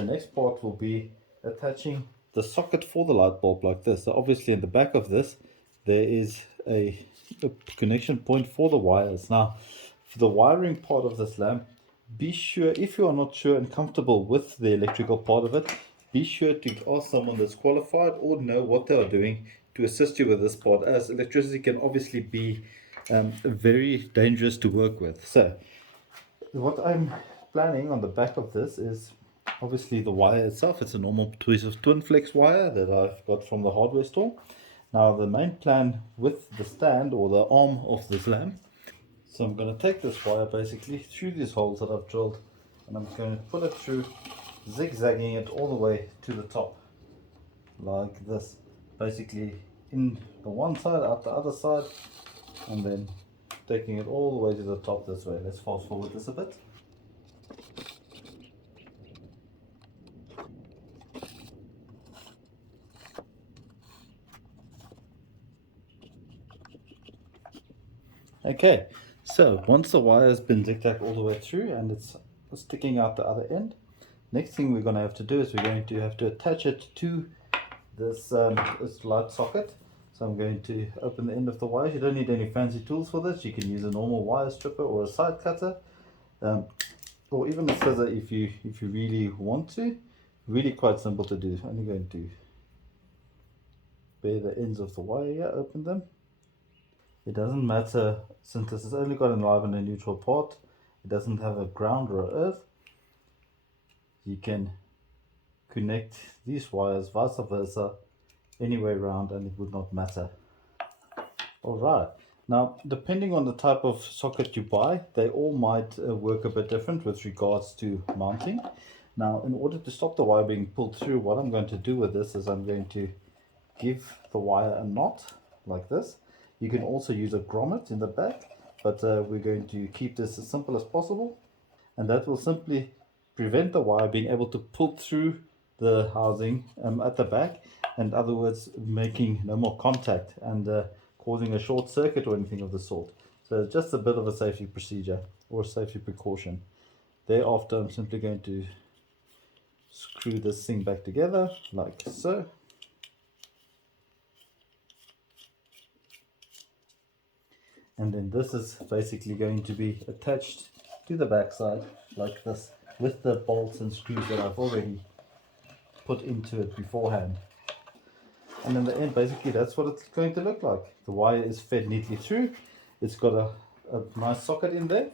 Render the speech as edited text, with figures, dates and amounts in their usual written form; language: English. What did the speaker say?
the next part will be attaching the socket for the light bulb like this. So obviously in the back of this there is a connection point for the wires. Now for the wiring part of this lamp, be sure, if you are not sure and comfortable with the electrical part of it, be sure to ask someone that's qualified or know what they are doing to assist you with this part, as electricity can obviously be very dangerous to work with. So what I'm planning on the back of this is obviously the wire itself. It's a normal piece of twin flex wire that I've got from the hardware store. Now the main plan with the stand or the arm of this lamp, so I'm going to take this wire basically through these holes that I've drilled, and I'm going to pull it through, zigzagging it all the way to the top like this, basically in the one side, out the other side, and then taking it all the way to the top this way. Let's fast forward this a bit. Okay, so once the wire has been zigzagged all the way through and it's sticking out the other end, next thing we're going to have to do is we're going to have to attach it to this light socket. So I'm going to open the end of the wire. You don't need any fancy tools for this. You can use a normal wire stripper or a side cutter, or even a scissor if you really want to. Really quite simple to do. Only going to bare the ends of the wire here, open them. It doesn't matter, since this has only got an live and a neutral part, it doesn't have a ground or a earth. You can connect these wires vice versa any way around and it would not matter. Alright, now depending on the type of socket you buy, they all might work a bit different with regards to mounting. Now in order to stop the wire being pulled through, what I'm going to do with this is I'm going to give the wire a knot like this. You can also use a grommet in the back, but we're going to keep this as simple as possible, and that will simply prevent the wire being able to pull through the housing at the back, in other words making no more contact and causing a short circuit or anything of the sort. So it's just a bit of a safety procedure or safety precaution. Thereafter I'm simply going to screw this thing back together like so. And then this is basically going to be attached to the back side like this, with the bolts and screws that I've already put into it beforehand. And in the end, basically that's what it's going to look like. The wire is fed neatly through. It's got a nice socket in there,